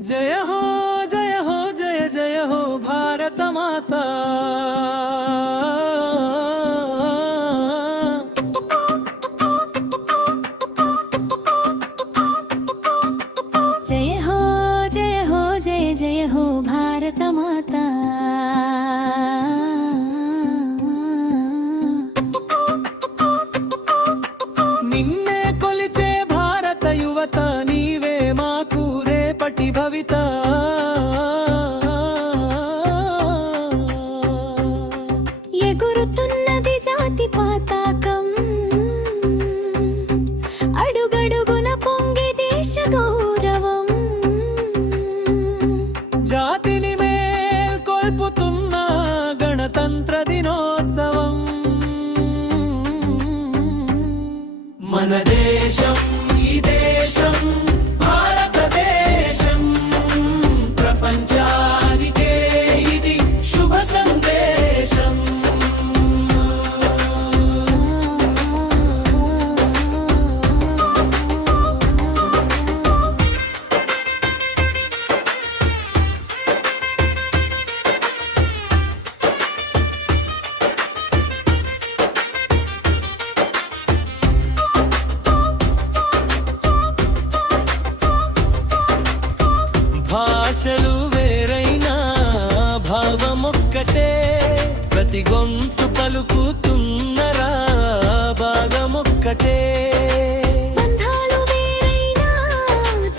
जय हो जय हो जय जय हो भारत माता। जय हो जय हो जय जय हो भारत माता। నిన్నే కొలిచే భారత యువత నీవే మాకు రేపటి భవిత। ఎగురుతున్నది జాతి పతాకం, అడుగడుగున పొంగే దేశ గౌరవం। జాతిని మేల్కొల్పుతున్న గణతంత్ర దినోత్సవం। మన దేశం ఈ దేశం భారతదేశం, ప్రపంచానికే ఇది శుభ సందేశం। భాషలు వేరైనా భావమొక్కటే, ప్రతి గొంతు పలుకుతున్నరా భాగమొక్కటే। బంధాలు వేరైనా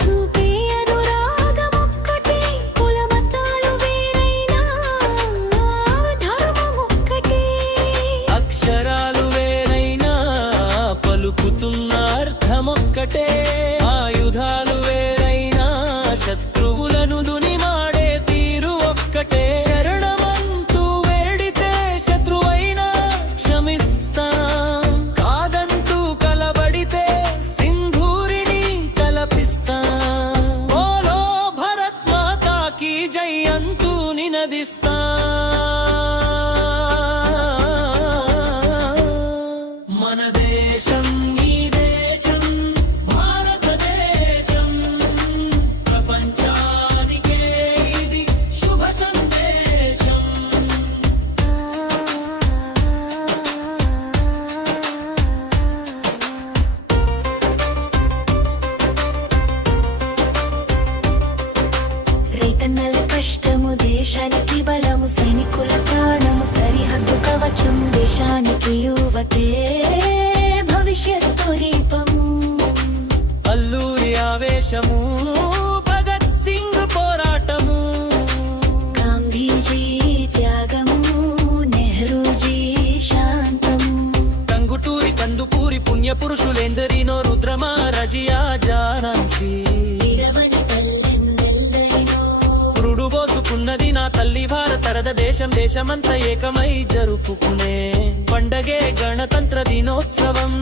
చూపే అనురాగమొక్కటే, కులమతాలు వేరైనా ధర్మమొక్కటే। అక్షరాలు వేరైనా పలుకుతున్న అర్థమొక్కటే, ఆయుధాలు వేరైనా శత్రువులను దునిమాడే తీరు ఒక్కటే। శరణమంటూ వేడితే శత్రువైనా క్షమిస్తాం, కాదంటూ కలబడితే సింధూరిని తలపిస్తాం। బోలో భరత్ మాతా కీ జై అంటూ నినదిస్తాం। మన దేశం ఈ దేశం భారతదేశం, ప్రపంచానికే ఇది శుభ సందేశం। రైతన్నల కష్టము దేశానికి బలము, సైనికుల ప్రాణము సరిహద్దు కవచం। దేశానికి యువతే భవిష్యత్తు దీపము, అల్లూరి ఆవేశము భగత్ సింగ్ పోరాటము, గాంధీజీ త్యాగము నెహ్రూజీ శాంతము। టంగుటూరి కందుకూరి పుణ్య పురుషులెందరినో, రుద్రమా రజియా జాన్సీ। వీరవని తల్లెందెల్దరినో, పురుడు పోసుకున్నది నా తల్లి భారతరద దేశం। దేశమంతా ఏకమై జరుపుకునే పండగే గణతంత్ర దినోత్సవం।